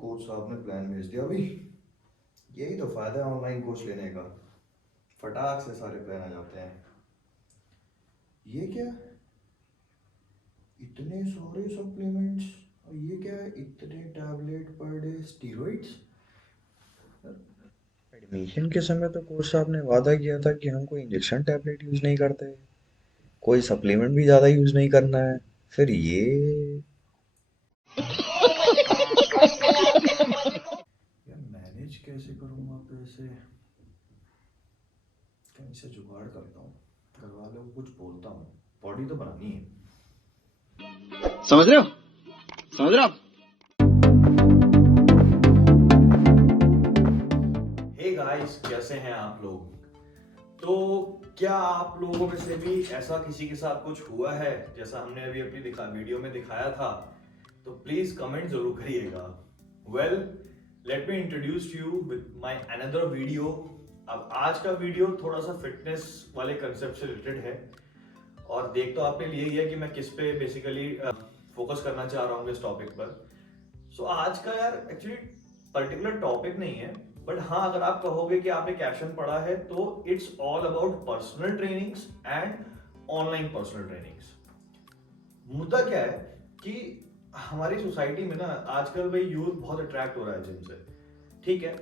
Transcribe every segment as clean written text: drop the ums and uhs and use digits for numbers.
Coach साहब ने plan भेज दिया अभी। यही तो फायदा है ऑनलाइन कोच लेने का, फटाक से सारे प्लान आ जाते हैं। ये क्या, इतने सारे सप्लीमेंट्स, और ये क्या है, इतने tablet per day steroids. Admission के समय तो कोच साहब ने वादा किया था कि हम कोई इंजेक्शन टैबलेट यूज नहीं करते, कोई सप्लीमेंट भी ज्यादा यूज नहीं करना है। फिर ये यार मैनेज कैसे करूँगा पैसे, कहीं से जुगाड़ करता हूँ, घर वालों को कुछ बोलता हूँ, बॉडी तो बनानी है। समझ रहे हो? समझ रहे हो आप? हे गाइस, कैसे हैं आप लोग? तो क्या आप लोगों में से भी ऐसा किसी के साथ कुछ हुआ है जैसा हमने अभी अपनी वीडियो में दिखाया था? तो प्लीज कमेंट जरूर करिएगा। Well, let me introduce you with my another video. अब आज का वीडियो थोड़ा सा फिटनेस वाले कंसेप्ट से रिलेटेड है, और देख तो आपने लिया ही है कि मैं किस पे बेसिकली फोकस करना चाह रहा हूँ इस टॉपिक पर। सो आज का यार एक्चुअली पर्टिकुलर टॉपिक नहीं है, बट हाँ, अगर आप कहोगे कि आपने कैप्शन पढ़ा है तो it's all about personal trainings and online personal trainings. मुद्दा क्या है कि हमारी सोसाइटी में ना आजकल भाई यूथ बहुत अट्रैक्ट हो रहा है जिम से। ठीक है,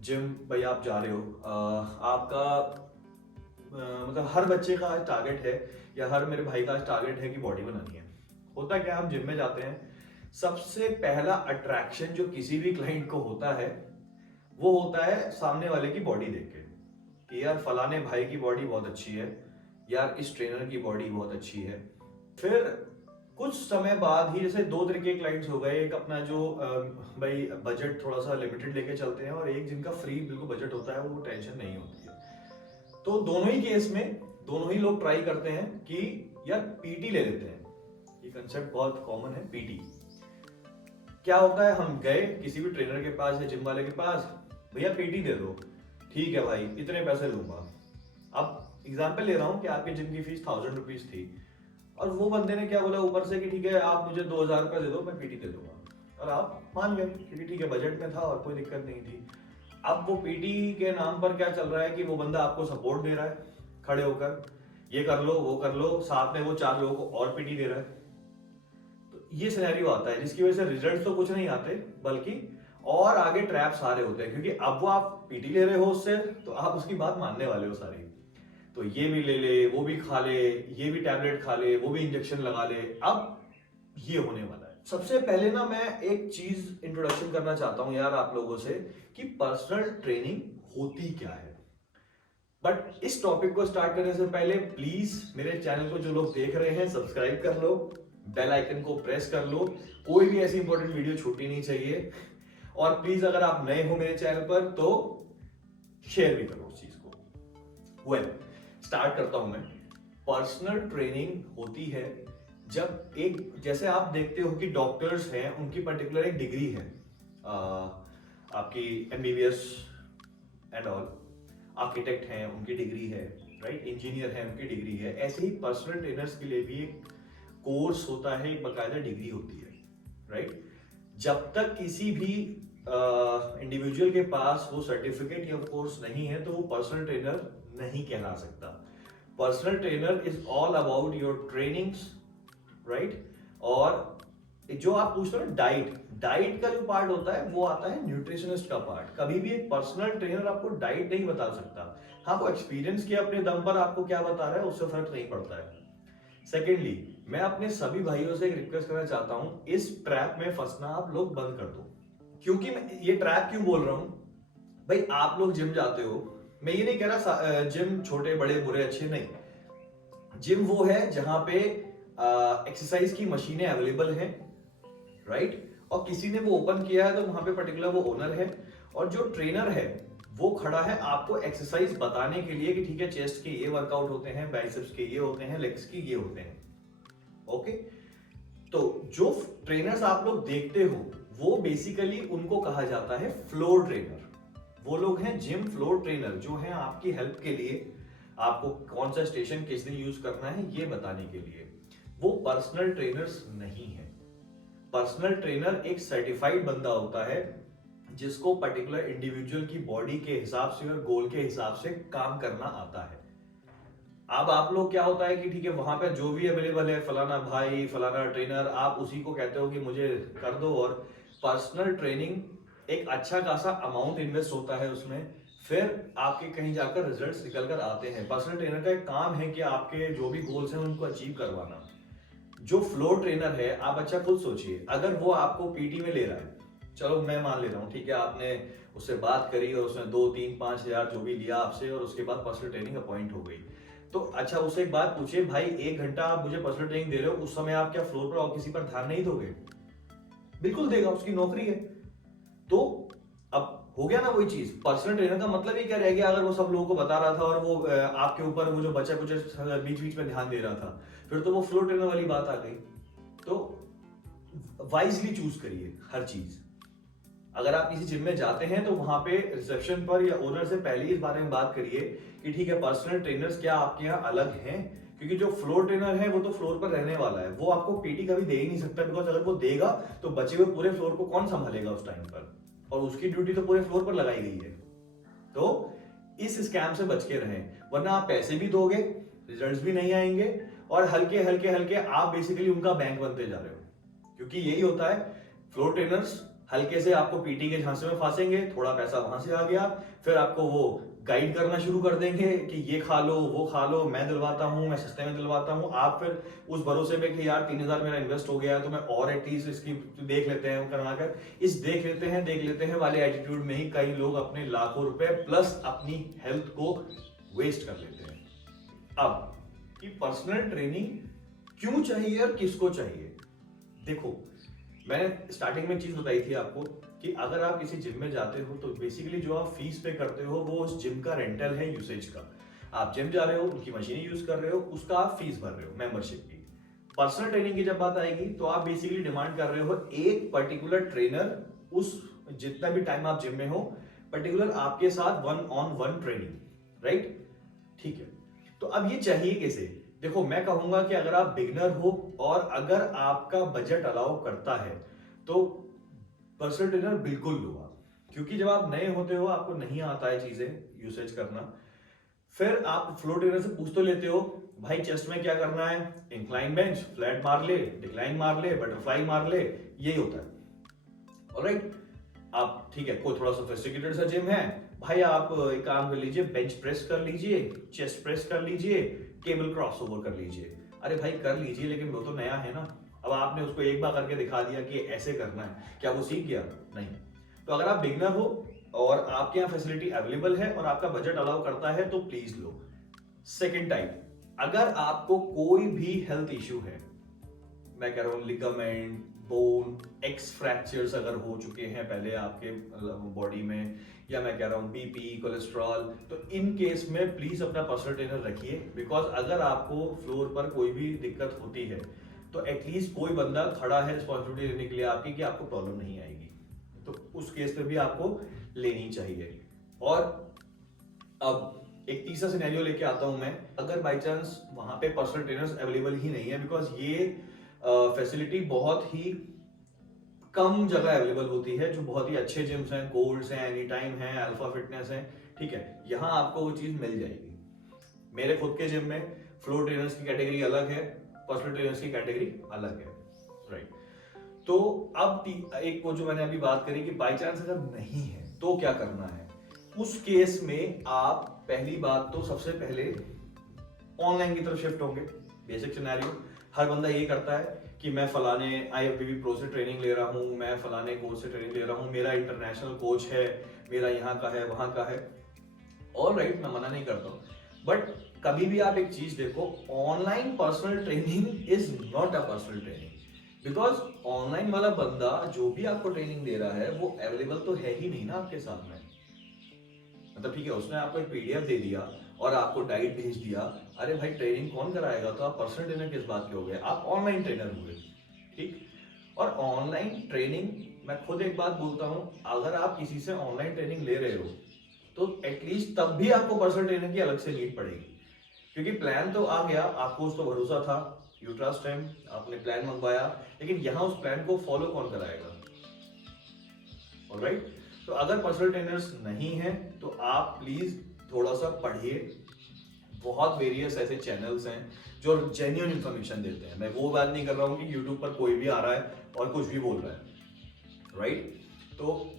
जिम भाई आप जा रहे हो, आपका मतलब हर बच्चे का आज टारगेट है, या हर मेरे भाई का आज टारगेट है कि बॉडी बनानी है। होता क्या, हम जिम में जाते हैं, सबसे पहला अट्रैक्शन जो किसी भी क्लाइंट को होता है वो होता है सामने वाले की बॉडी देख के, कि यार फलाने भाई की बॉडी बहुत अच्छी है, यार इस ट्रेनर की बॉडी बहुत अच्छी है। फिर कुछ समय बाद ही, जैसे दो तरह के क्लाइंट्स हो गए, एक अपना जो भाई बजट थोड़ा सा लिमिटेड लेके चलते हैं, और एक जिनका फ्री बिल्कुल बजट होता है, वो टेंशन नहीं होती है। तो दोनों ही केस में दोनों ही लोग ट्राई करते हैं कि यार पीटी ले लेते हैं। ये कंसेप्ट बहुत कॉमन है, पीटी। क्या होता है, हम गए किसी भी ट्रेनर के पास या जिम वाले के पास, भैया पीटी दे दो, ठीक है भाई इतने पैसे लूंगा। अब एग्जाम्पल ले रहा हूँ कि आपके जिम की फीस 1000 रुपीज थी, और वो बंदे ने क्या बोला ऊपर से कि ठीक है आप मुझे 2000 रुपये दे दो, मैं पीटी दे दूंगा। और आप मान गए क्योंकि ठीक है बजट में था और कोई दिक्कत नहीं थी। अब वो पीटी के नाम पर क्या चल रहा है कि वो बंदा आपको सपोर्ट दे रहा है खड़े होकर, ये कर लो वो कर लो, साथ में वो 4 लोगों को और पीटी दे रहा है। तो ये सिनेरियो आता है जिसकी वजह से रिजल्ट तो कुछ नहीं आते, बल्कि और आगे ट्रैप सारे होते हैं, क्योंकि अब वो आप पीटी ले रहे हो उससे, तो आप उसकी बात मानने वाले हो सारी। तो ये भी ले ले, वो भी खा ले, ये भी टैबलेट खा ले, वो भी इंजेक्शन लगा ले। अब ये होने वाला है। सबसे पहले ना मैं एक चीज इंट्रोडक्शन करना चाहता हूं यार आप लोगों से, कि पर्सनल ट्रेनिंग होती क्या है। बट इस टॉपिक को स्टार्ट करने से पहले प्लीज मेरे चैनल को जो लोग देख रहे हैं सब्सक्राइब कर लो, बेल आइकन को प्रेस कर लो, कोई भी ऐसी इंपॉर्टेंट वीडियो छूटनी नहीं चाहिए। और प्लीज अगर आप नए हो मेरे चैनल पर तो शेयर भी करो उस चीज को। वेल, स्टार्ट करता हूं मैं। पर्सनल ट्रेनिंग होती है जब एक, जैसे आप देखते हो कि डॉक्टर्स हैं उनकी पर्टिकुलर एक डिग्री है, आपकी एमबीबीएस एंड ऑल, आर्किटेक्ट हैं उनकी डिग्री है, राइट, इंजीनियर हैं उनकी डिग्री है। ऐसे ही पर्सनल ट्रेनर्स के लिए भी एक कोर्स होता है, एक बकायदा डिग्री होती है, राइट। जब तक किसी भी इंडिविजुअल के पास वो सर्टिफिकेट या कोर्स नहीं है तो वो पर्सनल ट्रेनर नहीं कहला सकता। Personal trainer is all about your trainings, right. और जो आप पूछते हो ना डाइट, डाइट का जो पार्ट होता है वो आता है न्यूट्रिशनिस्ट का पार्ट। कभी भी एक पर्सनल ट्रेनर आपको डाइट नहीं बता सकता। हाँ, वो एक्सपीरियंस के अपने दम पर आपको क्या बता रहा है उससे फर्क नहीं पड़ता है। सेकेंडली, मैं अपने सभी भाइयों से एक रिक्वेस्ट करना चाहता हूं, इस ट्रैप में फंसना आप लोग बंद कर दो। क्योंकि मैं ये ट्रैप क्यों बोल रहा हूं, भाई आप लोग जिम जाते हो, मैं ये नहीं कह रहा जिम छोटे बड़े बुरे अच्छे नहीं। जिम वो है जहां पे एक्सरसाइज की मशीनें अवेलेबल हैं, राइट, और किसी ने वो ओपन किया है तो वहां पे पर्टिकुलर वो ओनर है, और जो ट्रेनर है वो खड़ा है आपको एक्सरसाइज बताने के लिए कि ठीक है चेस्ट के ये वर्कआउट होते हैं, बाइसेप्स के ये होते हैं, लेग्स के ये होते हैं। ओके, तो जो ट्रेनर्स आप लोग देखते हो वो बेसिकली उनको कहा जाता है फ्लोर ट्रेनर। वो लोग हैं जिम फ्लोर ट्रेनर, जो हैं आपकी हेल्प के लिए, आपको कौन सा स्टेशन किस दिन यूज करना है ये बताने के लिए। वो पर्सनल ट्रेनर्स नहीं है। पर्सनल ट्रेनर एक सर्टिफाइड बंदा होता है जिसको पर्टिकुलर इंडिविजुअल की बॉडी के हिसाब से और गोल के हिसाब से काम करना आता है। अब आप लोग क्या होता है कि ठीक है, वहां पे जो भी अवेलेबल है, फलाना भाई, फलाना ट्रेनर, आप उसी को कहते हो कि मुझे कर दो। और पर्सनल ट्रेनिंग एक अच्छा खासा अमाउंट इन्वेस्ट होता है उसमें, फिर आपके कहीं जाकर रिजल्ट्स निकल कर आते हैं। पर्सनल ट्रेनर का एक काम है कि आपके जो भी गोल्स हैं उनको अचीव करवाना। जो फ्लोर ट्रेनर है, आप अच्छा खुद सोचिए, अगर वो आपको पीटी में ले रहा है, चलो मैं मान ले रहा हूँ, ठीक है, आपने उससे बात करी और उसने 2, 3, 5 हजार जो भी लिया आपसे और उसके बाद पर्सनल ट्रेनिंग अपॉइंट हो गई। तो अच्छा, उससे एक बात पूछिए, भाई 1 घंटा आप मुझे पर्सनल ट्रेनिंग दे रहे हो, उस समय आप क्या फ्लोर पर और किसी पर ध्यान नहीं दोगे? बिल्कुल देगा, उसकी नौकरी है। तो अब हो गया ना वही चीज। पर्सनल ट्रेनर का मतलब ही क्या रह गया, अगर वो सब लोगों को बता रहा था और वो आपके ऊपर वो जो बच्चा कुछ बीच बीच में ध्यान दे रहा था, फिर तो वो फ्लोर ट्रेनर वाली बात आ गई। तो वाइजली चूज करिए हर चीज। अगर आप किसी जिम में जाते हैं तो वहां पे रिसेप्शन पर या ओनर से पहले ही इस बारे में बात करिए कि ठीक है, पर्सनल ट्रेनर्स क्या आपके यहाँ अलग हैं? क्योंकि जो फ्लोर ट्रेनर है वो तो फ्लोर पर रहने वाला है, वो आपको पीटी कभी दे ही नहीं सकता, बिकॉज अगर वो देगा तो बचे हुए पूरे फ्लोर को कौन संभालेगा उस टाइम पर, और उसकी ड्यूटी तो पूरे फ्लोर पर लगाई गई है। तो इस स्कैम से बच के रहें, वरना आप पैसे भी दोगे, रिजल्ट्स भी नहीं आएंगे, और हल्के हल्के हल्के आप बेसिकली उनका बैंक बनते जा रहे हो। क्योंकि यही होता है, फ्लोर ट्रेनर्स हल्के से आपको पीटी के झांसे में फांसेंगे, थोड़ा पैसा वहां से आ गया, फिर आपको वो गाइड करना शुरू कर देंगे कि ये खा लो, वो खा लो, मैं दिलवाता हूँ, मैं सस्ते में दिलवाता हूँ। आप फिर उस भरोसे पे कि यार 3000 मेरा इन्वेस्ट हो गया है तो मैं और एटलीस्ट इसकी देख लेते हैं करवाकर, इस देख लेते हैं वाले एटीट्यूड में ही कई लोग अपने लाखों रुपए प्लस अपनी हेल्थ को वेस्ट कर लेते हैं। अब कि पर्सनल ट्रेनिंग क्यों चाहिए और किसको चाहिए, देखो मैंने स्टार्टिंग में चीज बताई थी आपको कि अगर आप किसी जिम में जाते हो तो बेसिकली जो आप फीस पे करते हो वो उस जिम का रेंटल है, यूसेज का। आप जिम जा रहे हो, उनकी मशीनें यूज कर रहे हो, उसका आप फीस भर रहे हो, मेंबरशिप की। पर्सनल ट्रेनिंग की जब बात आएगी तो आप बेसिकली डिमांड कर रहे हो एक पर्टिकुलर ट्रेनर, उस जितना भी टाइम आप जिम में हो, पर्टिकुलर आपके साथ 1-on-1 ट्रेनिंग, राइट? ठीक है, तो अब ये चाहिए कैसे? देखो, मैं कहूंगा कि अगर आप बिगनर हो और अगर आपका बजट अलाउ करता है तो पर्सनल ट्रेनर बिल्कुल लो आप, क्योंकि जब आप नए होते हो, आपको नहीं आता है चीजें यूसेज करना, फिर आप फ्लोर ट्रेनर से पूछ तो लेते हो, भाई चेस्ट में क्या करना है, इंक्लाइन बेंच, फ्लैट मार ले, डिक्लाइन मार ले, बटरफ्लाई मार ले, यही होता है। ऑलराइट, आप ठीक है, कोई थोड़ा सोफिस्टिकेटेड सा जिम है, भाई आप एक काम कर लीजिए, बेंच प्रेस कर लीजिए, चेस्ट प्रेस कर लीजिए, केबल क्रॉसओवर कर लीजिए। अरे भाई कर लीजिए, लेकिन वो तो नया है ना, अब आपने उसको एक बार करके दिखा दिया कि ऐसे करना है, क्या वो सीख गया? नहीं। तो अगर आप बिगनर हो और आपके यहाँ फैसिलिटी अवेलेबल है और आपका बजट अलाउ करता है तो प्लीज लो। सेकेंड टाइप, अगर आपको कोई भी हेल्थ इश्यू है, मैं कह रहा हूँ लिगामेंट, बोन, एक्स फ्रैक्चर्स अगर हो चुके हैं पहले आपके बॉडी में, या मैं कह रहा हूँ बीपी, कोलेस्ट्रॉल, तो इन केस में प्लीज अपना पर्सनल ट्रेनर रखिए। बिकॉज अगर आपको फ्लोर पर कोई भी दिक्कत होती है तो एटलीस्ट कोई बंदा खड़ा है रिस्पॉन्सिबिलिटी लेने के लिए आपकी कि आपको प्रॉब्लम नहीं आएगी, तो उस केस में भी आपको लेनी चाहिए। और अब एक तीसरा सिनेरियो लेके आता हूं मैं, अगर बाई चांस वहां पे पर्सनल ट्रेनर्स अवेलेबल ही नहीं है, बिकॉज ये फैसिलिटी बहुत ही कम जगह अवेलेबल होती है, जो बहुत ही अच्छे जिम्स हैं, गोल्ड्स हैं, एनी टाइम हैं, अल्फा फिटनेस है, ठीक है, यहाँ आपको वो चीज मिल जाएगी। मेरे खुद के जिम में फ्लोर ट्रेनर्स की कैटेगरी अलग है, पर्सनल ट्रेनर्स की कैटेगरी अलग है, राइट? तो अब एक वो जो मैंने अभी बात करी कि बाई चांस अगर नहीं है तो क्या करना है, उस केस में आप पहली बात तो सबसे पहले ऑनलाइन की तरफ शिफ्ट होंगे। बेसिक सिनेरियो, हर बंदा ये करता है कि मैं फलाने IFBB प्रो से ट्रेनिंग ले रहा हूँ, मैं फलाने कोच से ट्रेनिंग ले रहा हूँ, मेरा इंटरनेशनल कोच है, मेरा यहाँ का है, वहाँ का है। ऑलराइट, मैं मना नहीं करता हूँ, बट कभी भी आप एक चीज देखो, online personal training is not a personal training, because online वाला बंदा जो भी आपको ट्रेनिंग दे रहा है वो अवेलेबल तो है ही नहीं ना आपके सामने। मतलब ठीक है, उसने आपको एक PDF दे दिया और आपको डाइट भेज दिया, अरे भाई ट्रेनिंग कौन कराएगा? तो आप पर्सनल ट्रेनर किस बात के हो गए? आप ऑनलाइन ट्रेनर हुए, ठीक? और ऑनलाइन ट्रेनिंग, मैं खुद एक बात बोलता हूं, अगर आप किसी से ऑनलाइन ट्रेनिंग ले रहे हो तो एटलीस्ट तब भी आपको पर्सनल ट्रेनर की अलग से नीड पड़ेगी, क्योंकि प्लान तो आ गया, आपको उस पर भरोसा था, यू ट्रस्ट हिम, आपने प्लान मंगवाया, लेकिन यहाँ उस प्लान को फॉलो कौन कराएगा? ऑलराइट, तो अगर पर्सनल ट्रेनर्स नहीं है तो आप प्लीज थोड़ा सा पढ़िए। बहुत वेरियस ऐसे चैनल्स हैं जो जेन्युइन इन्फॉर्मेशन देते हैं। मैं वो बात नहीं कर रहा हूँ कि यूट्यूब पर कोई भी आ रहा है और कुछ भी बोल रहा है, राइट? तो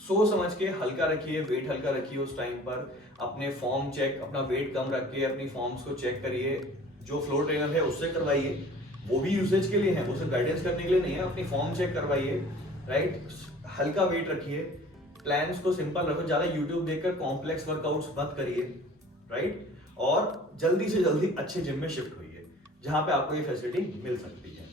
सोच समझ के हल्का रखिए, वेट हल्का रखिए उस टाइम पर, अपने फॉर्म चेक, अपना वेट कम रख के अपनी फॉर्म्स को चेक करिए। जो फ्लोर ट्रेनर है उससे करवाइए, वो भी यूसेज के लिए है, वो सिर्फ गाइडेंस करने के लिए नहीं है। अपनी फॉर्म चेक करवाइए, राइट? हल्का वेट रखिए, प्लान्स को सिंपल रखो, ज्यादा यूट्यूब देखकर कॉम्प्लेक्स वर्कआउट्स मत करिए, राइट? और जल्दी से जल्दी अच्छे जिम में शिफ्ट होइए जहां पे आपको ये फैसिलिटी मिल सकती है।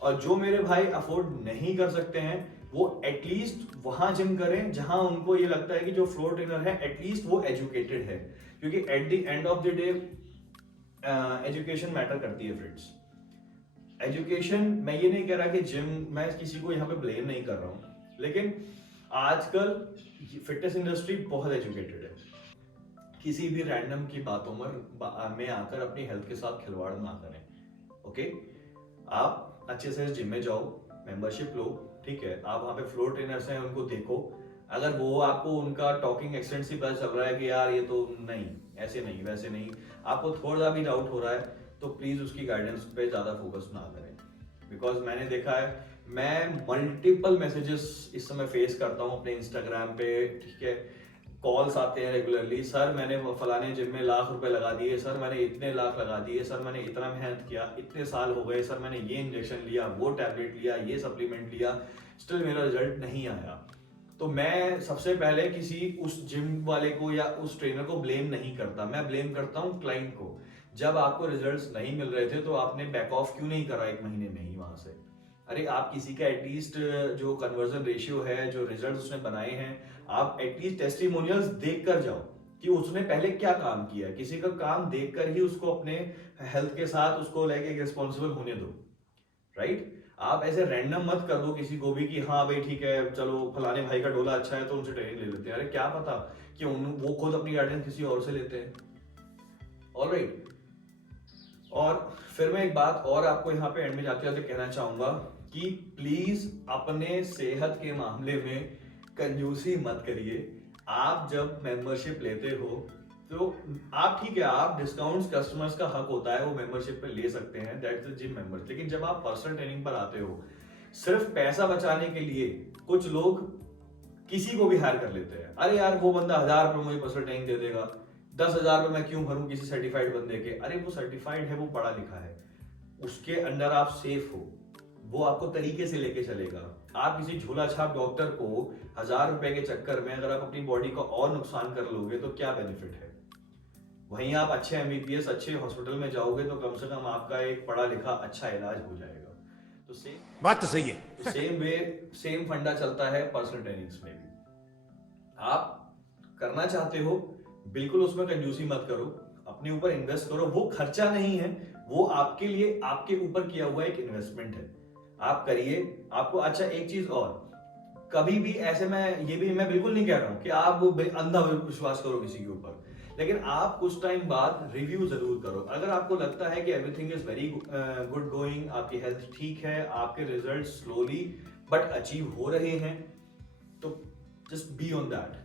और जो मेरे भाई अफोर्ड नहीं कर सकते हैं वो एटलीस्ट वहां जिम करें जहां उनको ये लगता है कि जो फ्लोर ट्रेनर है एटलीस्ट वो एजुकेटेड है, क्योंकि at the end of the day education matter करती है फ्रेंड्स। एजुकेशन, मैं ये नहीं कह रहा कि जिम, मैं किसी को यहाँ पे ब्लेम नहीं कर रहा हूँ, लेकिन आजकल फिटनेस इंडस्ट्री बहुत एजुकेटेड है। किसी भी रैंडम की बातों में आकर अपनी हेल्थ के साथ खिलवाड़ ना करें, ओके? आप अच्छे से जिम में जाओ, मेंबरशिप लो, ठीक है? आप वहाँ पे फ्लोर ट्रेनर्स हैं, उनको देखो। अगर वो आपको उनका टॉकिंग एक्सेंट से पता चल रहा है कि यार ये तो नहीं, ऐसे नहीं, वैसे नहीं, आपको थोड़ा भी डाउट हो रहा है, तो प्लीज उसकी गाइडेंस पे ज्यादा फोकस ना करें। बिकॉज मैंने देखा है, मैं मल्टीपल मैसेजेस इस समय फेस करता हूँ अपने इंस्टाग्राम पे, ठीक है? कॉल्स आते हैं रेगुलरली, सर मैंने फलाने जिम में लाख रुपए लगा दिए, सर मैंने इतने लाख लगा दिए, सर मैंने इतना मेहनत किया, इतने साल हो गए, सर मैंने ये इंजेक्शन लिया, वो टैबलेट लिया, ये सप्लीमेंट लिया, स्टिल मेरा रिजल्ट नहीं आया। तो मैं सबसे पहले किसी उस जिम वाले को या उस ट्रेनर को ब्लेम नहीं करता, मैं ब्लेम करता हूँ क्लाइंट को। जब आपको रिजल्ट्स नहीं मिल रहे थे तो आपने बैक ऑफ क्यों नहीं करा 1 महीने में ही वहां से? अरे आप किसी का एटलीस्ट जो कन्वर्जन रेशियो है, जो रिजल्ट उसने बनाए हैं, आप एटलीस्ट टेस्टिमोनियल्स देख कर जाओ कि उसने पहले क्या काम किया। किसी का काम देखकर ही उसको अपने हेल्थ के साथ उसको लेके रिस्पॉन्सिबल होने दो, राइट? आप ऐसे रैंडम मत कर दो किसी को भी कि हाँ भाई ठीक है, चलो फलाने भाई का डोला अच्छा है तो उनसे ट्रेनिंग ले लेते हैं। अरे क्या पता कि वो खुद अपनी गाइडेंस किसी और से लेते हैं। ऑलराइट, और फिर मैं एक बात और आपको यहाँ पे एंड में जाते जाते कहना चाहूंगा कि प्लीज अपने सेहत के मामले में कंजूसी मत करिए। आप जब मेंबरशिप लेते हो तो आप, ठीक है, आप डिस्काउंट्स कस्टमर्स का हक होता है, वो मेंबरशिप पे ले सकते हैं, दैट्स द जिम मेंबर। लेकिन जब आप पर्सनल ट्रेनिंग पर आते हो, सिर्फ पैसा बचाने के लिए कुछ लोग किसी को भी हायर कर लेते हैं। अरे यार वो बंदा 1000 रुपये मुझे पर्सनल ट्रेनिंग दे देगा, 10,000 रुपये मैं क्यों भरूं किसी सर्टिफाइड बंदे के? अरे वो सर्टिफाइड है, वो पढ़ा लिखा है, उसके अंडर आप सेफ हो, वो आपको तरीके से लेके चलेगा। आप किसी झोला छाप डॉक्टर को 1000 रुपए के चक्कर में अगर आप अपनी बॉडी का और नुकसान कर लोगे तो क्या बेनिफिट है? वहीं आप अच्छे एमबीबीएस अच्छे हॉस्पिटल में जाओगे तो कम से कम आपका एक पढ़ा लिखा अच्छा इलाज हो जाएगा। तो बात तो सही है। सेम वे, सेम फंडा चलता है पर्सनल ट्रेनिंग्स में भी। आप करना चाहते हो, बिल्कुल उसमें कंजूसी मत करो, अपने ऊपर इन्वेस्ट करो। वो खर्चा नहीं है, वो आपके लिए, आपके ऊपर किया हुआ एक इन्वेस्टमेंट है। आप करिए। आपको, अच्छा एक चीज और, कभी भी ऐसे, मैं बिल्कुल नहीं कह रहा हूं कि आप अंधा विश्वास करो किसी के ऊपर, लेकिन आप कुछ टाइम बाद रिव्यू जरूर करो। अगर आपको लगता है कि everything is very good going, आपकी हेल्थ ठीक है, आपके रिजल्ट स्लोली बट अचीव हो रहे हैं, तो जस्ट बी ऑन दैट।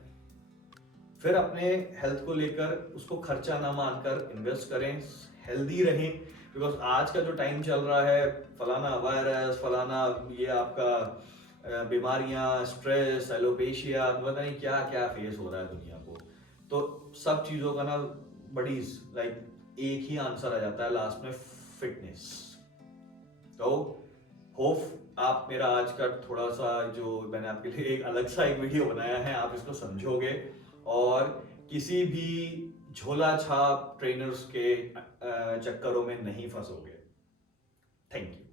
फिर अपने हेल्थ को लेकर उसको खर्चा ना मानकर इन्वेस्ट करें, हेल्दी रहें। बिकॉज आज का जो टाइम चल रहा है, फलाना वायरस, फलाना ये आपका बीमारियां, स्ट्रेस, एलोपेशिया, पता नहीं क्या क्या फेस हो रहा है दुनिया को। तो सब चीजों का ना बड़ी लाइक एक ही आंसर आ जाता है लास्ट में, फिटनेस। तो होप आप मेरा आज का थोड़ा सा जो मैंने आपके लिए एक अलग सा एक वीडियो बनाया है, आप इसको समझोगे और किसी भी झोला छाप ट्रेनर्स के चक्करों में नहीं फंसोगे। Thank you.